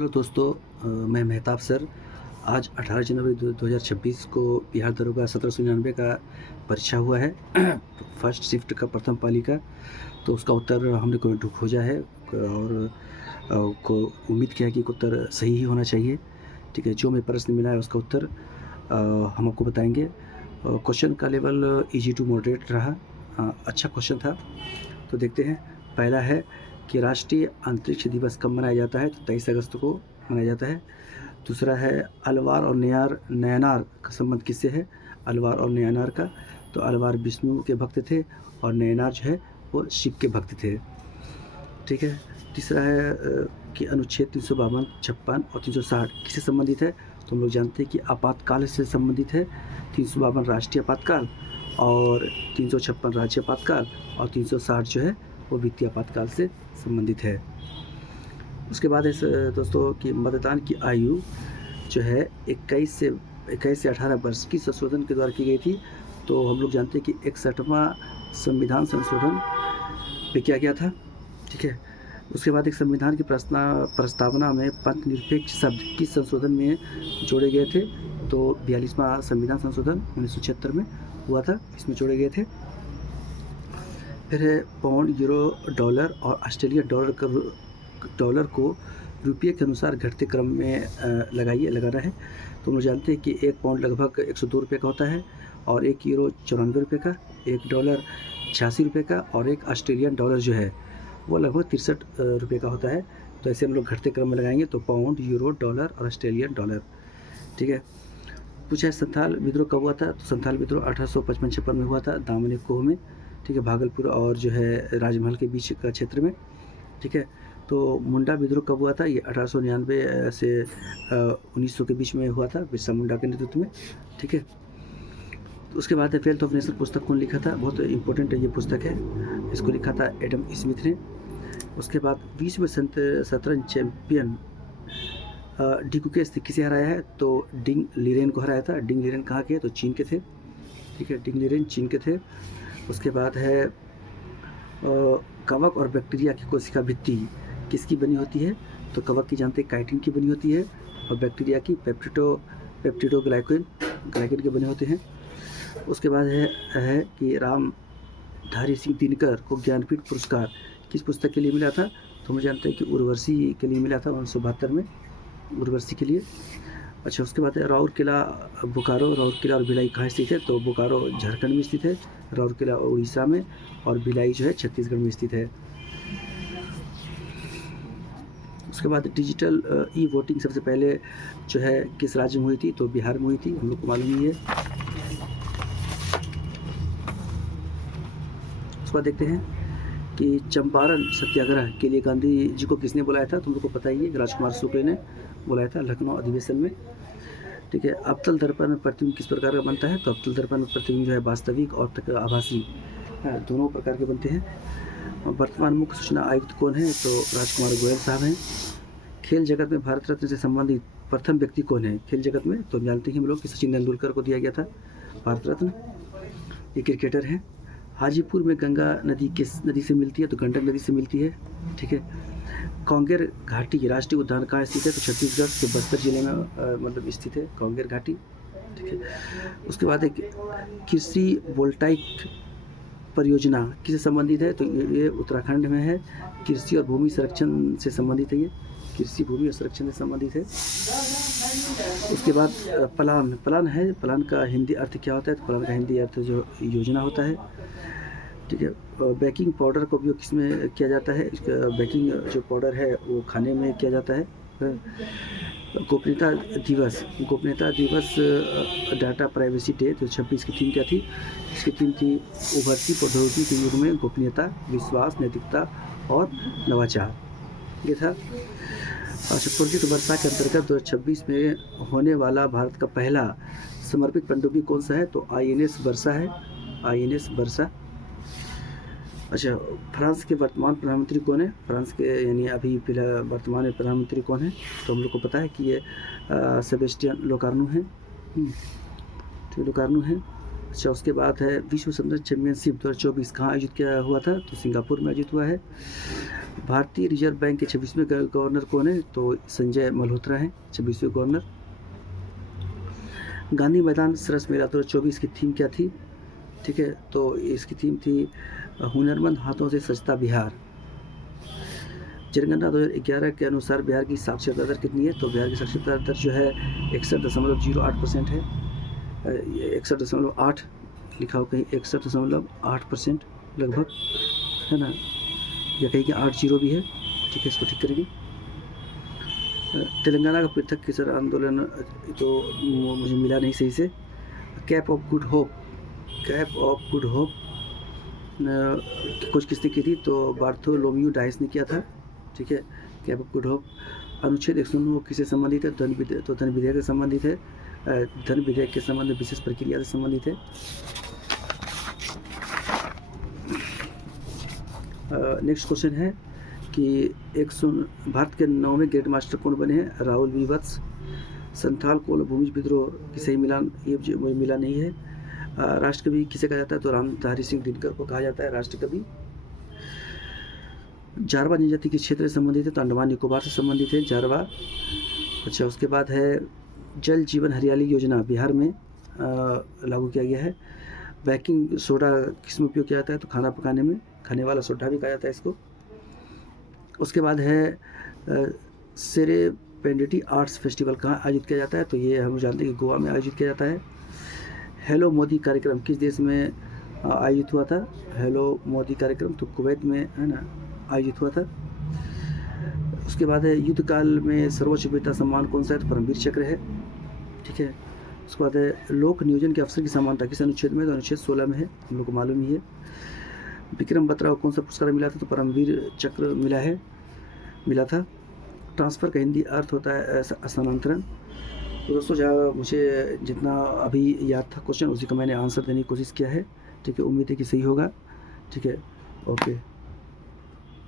Hello दोस्तों, मैं Mehtab sir. आज 18 जनवरी 2026 को बिहार दरोगा 1799 का परीक्षा हुआ है। फर्स्ट शिफ्ट का प्रथम पाली का। तो उसका उत्तर हमने खोजा है और को उम्मीद किया कि उत्तर सही ही होना चाहिए। ठीक है, जो हमें प्रश्न मिला है उसका उत्तर हम आपको बताएंगे। क्वेश्चन का लेवल इजी टू मॉडरेट रहा। अच्छा क्वेश्चन था। तो देखते हैं। पहला है कि राष्ट्रीय अंतरिक्ष दिवस कब मनाया जाता है? तो 23 अगस्त को मनाया जाता है। दूसरा है अलवार और नयनार का संबंध किससे है? अलवार और नयनार का, तो अलवार विष्णु के भक्त थे और नयनार जो है वो शिव के भक्त थे। ठीक है। तीसरा है कि अनुच्छेद 352, 56 और 360 किससे संबंधित है? तो हम लोग जानते हैं कि आपातकाल से संबंधित है। 352 राष्ट्रीय आपातकाल और 356 राज्य आपातकाल और 360 जो है वो वित्तीय आपातकाल से संबंधित है। उसके बाद है दोस्तों कि मतदान की आयु जो है 21 से 18 वर्ष की संशोधन के द्वारा की गई थी। तो हम लोग जानते हैं कि 61वां संविधान संशोधन पे किया गया था। ठीक है। उसके बाद एक संविधान की प्रस्तावना में पंथ निरपेक्ष शब्द किस संशोधन में जोड़े गए थे? तो 42वां संविधान संशोधन 1976 में हुआ था, इसमें जोड़े गए थे। फिर है पाउंड, यूरो, डॉलर और ऑस्ट्रेलियन डॉलर को रुपये के अनुसार घटते क्रम में लगाना है। तो हम लोग जानते हैं कि एक पाउंड लगभग 102 रुपये का होता है और एक यूरो 94 रुपये का, एक डॉलर 86 रुपये का और एक ऑस्ट्रेलियन डॉलर जो है वो लगभग 63 रुपये का होता है। तो ऐसे हम लोग घटते क्रम में लगाएंगे, तो पाउंड, यूरो, डॉलर और ऑस्ट्रेलियन डॉलर। ठीक है। पूछा है संथाल विद्रोह कब हुआ था? तो संथाल विद्रोह 1855-56 में हुआ था, दामन कोह में। ठीक है, भागलपुर और जो है राजमहल के बीच का क्षेत्र में। ठीक है। तो मुंडा विद्रोह कब हुआ था? ये 1899 से 1900 के बीच में हुआ था, बिरसा मुंडा के नेतृत्व में। ठीक है। तो उसके बाद है वेल्थ ऑफ नेशन पुस्तक कौन लिखा था? बहुत इंपॉर्टेंट ये पुस्तक है। इसको लिखा था एडम स्मिथ ने। उसके बाद विश्व शतरंज चैंपियन डी कुकेस किसे हराया है? तो डिंग लीरेन को हराया था। डिंग लीरेन कहाँ के? तो चीन के थे। ठीक है, डिंग लीरेन चीन के थे। उसके बाद है कवक और बैक्टीरिया की कोशिका भित्ति किसकी बनी होती है? तो कवक की जानते हैं काइटिन की बनी होती है और बैक्टीरिया की पेप्टिडोग्लाइकेन की बने होते हैं। उसके बाद है कि रामधारी सिंह दिनकर को ज्ञानपीठ पुरस्कार किस पुस्तक के लिए मिला था? तो हम जानते हैं कि उर्वशी के लिए मिला था 1972 में, उर्वशी के लिए। अच्छा, उसके बाद है राउरकेला बोकारो। राउरकेला और भिलाई कहाँ स्थित है? तो बोकारो झारखंड में स्थित है, राउरकेला उड़ीसा में और भिलाई जो है छत्तीसगढ़ में स्थित है। उसके बाद डिजिटल ई वोटिंग सबसे पहले जो है किस राज्य में हुई थी? तो बिहार में हुई थी, हम लोग को मालूम ही है। उसके बाद देखते हैं कि चंपारण सत्याग्रह के लिए गांधी जी को किसने बुलाया था? तुम लोग को पता ही है, राजकुमार शुक्ल ने बुलाया था लखनऊ अधिवेशन में। ठीक है। अवतल दर्पण में प्रतिबिंब किस प्रकार का बनता है? तो अवतल दर्पण में प्रतिबिंब जो है वास्तविक और आभासी दोनों प्रकार के बनते हैं। वर्तमान मुख्य सूचना आयुक्त कौन है? तो राजकुमार गोयल साहब हैं। खेल जगत में भारत रत्न से संबंधित प्रथम व्यक्ति कौन है खेल जगत में? तो हम जानते हैं हम लोग कि सचिन तेंदुलकर को दिया गया था भारत रत्न। ये क्रिकेटर हैं। हाजीपुर में गंगा नदी किस नदी से मिलती है? तो गंडक नदी से मिलती है। ठीक है। कांगेर घाटी राष्ट्रीय उद्यान कहाँ स्थित है? तो छत्तीसगढ़ के बस्तर जिले में मतलब स्थित है कांगेर घाटी। ठीक है। उसके बाद एक कृषि वोल्टाइक परियोजना किससे संबंधित है? तो ये उत्तराखंड में है। कृषि और भूमि संरक्षण से संबंधित है। ये कृषि भूमि और संरक्षण से संबंधित है। उसके बाद प्लान है। प्लान का हिंदी अर्थ क्या होता है? तो प्लान का हिंदी अर्थ जो योजना होता है। ठीक है। बेकिंग पाउडर का उपयोग किसमें किया जाता है? इसका बेकिंग जो पाउडर है वो खाने में किया जाता है। गोपनीयता दिवस डाटा प्राइवेसी डे तो 26 की थीम क्या थी? इसकी थीम थी उभरती प्रौद्योगिकी के युग में गोपनीयता, विश्वास, नैतिकता और नवाचार, ये था। अच्छा, प्रोजेक्ट वर्षा के अंतर्गत 2026 में होने वाला भारत का पहला समर्पित पनडुब्बी कौन सा है? तो INS वर्षा है, INS वर्षा। अच्छा, फ्रांस के वर्तमान प्रधानमंत्री कौन है? फ्रांस के यानी अभी फिलहाल वर्तमान में प्रधानमंत्री कौन है? तो हम लोग को पता है कि ये सेबेस्टियन लोकार्नो है। लोकार्नो है। अच्छा, उसके बाद है विश्व संतरण चैम्पियनशिप 2024 कहाँ आयोजित किया हुआ था? तो सिंगापुर में आयोजित हुआ है। भारतीय रिजर्व बैंक के 26वें गवर्नर कौन है? तो संजय मल्होत्रा हैं 26वें गवर्नर। गांधी मैदान सरस मेला 2024 की थीम क्या थी? ठीक है, तो इसकी थीम थी हुनरमंद हाथों से सजता बिहार। जनगणना 2011 के अनुसार बिहार की साक्षरता दर कितनी है? तो बिहार की साक्षरता दर जो है 61.08% है। 61.8 लिखा हो कहीं, 61.8% लगभग, है ना, या कहीं कि 80 भी है। ठीक है, इसको ठीक करेंगे। तेलंगाना का पृथक किसान आंदोलन तो मुझे मिला नहीं सही से। Cap of good hope, cap of good hope कुछ किसने की थी? तो बार्थोलोम्यू डाइस ने किया था। ठीक है, कैप ऑफ गुड होप। अनुच्छेद 109 किससे संबंधित है? धन विधेयक, तो धन विधेयक से संबंधित है। धन विधेयक के संबंध में विशेष प्रक्रिया से संबंधित है। नेक्स्ट क्वेश्चन है कि भारत के 9वें ग्रैंड मास्टर कौन बने हैं? राहुल विवत्स। संथाल कोल भूमि विद्रोह की सही मिलान, ये मिला नहीं है। राष्ट्रकवि किसे कहा जाता है? तो रामधारी सिंह दिनकर को कहा जाता है राष्ट्रकवि। जारवा जनजाति किस क्षेत्र से संबंधित है? तो अंडमान निकोबार से संबंधित है जारवा। अच्छा, उसके बाद है जल जीवन हरियाली योजना बिहार में लागू किया गया है। बेकिंग सोडा किस में उपयोग किया जाता है? तो खाना पकाने में, खाने वाला सोडा भी कहा जाता है इसको। उसके बाद है सेरेपेंडिटी आर्ट्स फेस्टिवल कहाँ आयोजित किया जाता है? तो ये हम जानते हैं कि गोवा में आयोजित किया जाता है। हेलो मोदी कार्यक्रम किस देश में आयोजित हुआ था? हेलो मोदी कार्यक्रम तो कुवैत में, है ना, आयोजित हुआ था। उसके बाद है युद्ध काल में सर्वोच्च वीरता सम्मान कौन सा है? तो परमवीर चक्र है। ठीक है, उसके बाद है लोक नियोजन के अवसर की समानता किस अनुच्छेद में? तो अनुच्छेद 16 में है, हम लोग को मालूम ही है। विक्रम बत्रा को कौन सा पुरस्कार मिला था? तो परमवीर चक्र मिला था। ट्रांसफ़र का हिंदी अर्थ होता है स्थानांतरण। तो दोस्तों, जहाँ मुझे जितना अभी याद था क्वेश्चन, उसी का मैंने आंसर देने की कोशिश किया है। ठीक है, उम्मीद है कि सही होगा। ठीक है, ओके।